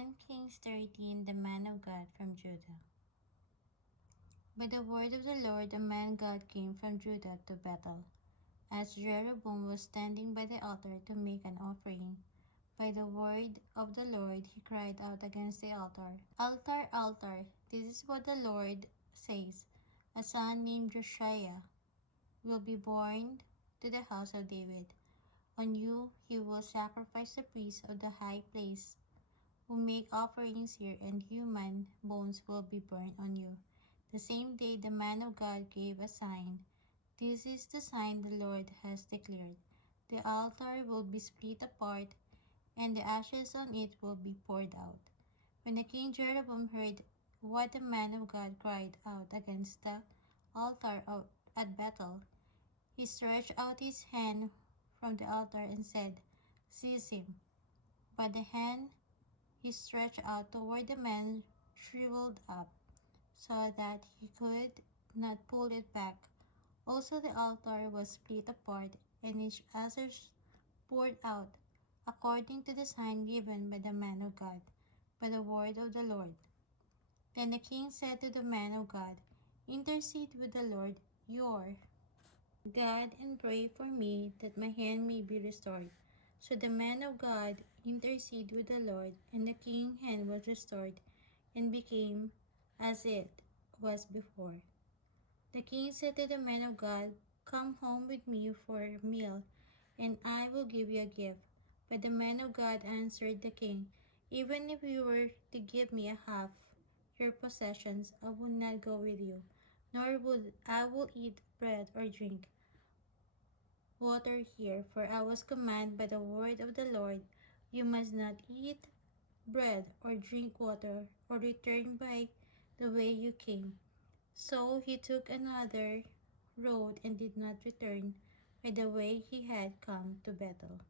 1 Kings 13. The man of God from Judah. By the word of the Lord, a man God came from Judah to Bethel. As Jeroboam was standing by the altar to make an offering, by the word of the Lord he cried out against the altar, "Altar, altar, this is what the Lord says, a son named Josiah will be born to the house of David. On you he will sacrifice the priests of the high place who make offerings here, and human bones will be burned on you." The same day the man of God gave a sign. "This is the sign the Lord has declared. The altar will be split apart, and the ashes on it will be poured out." When the king Jeroboam heard what the man of God cried out against the altar at Bethel, he stretched out his hand from the altar and said, "Seize him." But the hand he stretched out toward the man shriveled up, so that he could not pull it back. Also the altar was split apart, and its ashes poured out, according to the sign given by the man of God, by the word of the Lord. Then the king said to the man of God, "Intercede with the Lord your God and pray for me that my hand may be restored." So the man of God interceded with the Lord, and the king's hand was restored and became as it was before. The king said to the man of God, "Come home with me for a meal, and I will give you a gift." But the man of God answered the king, "Even if you were to give me a half your possessions, I would not go with you, nor would I will eat bread or drink water here, for I was commanded by the word of the Lord, you must not eat bread or drink water or return by the way you came." So he took another road and did not return by the way he had come to Bethel.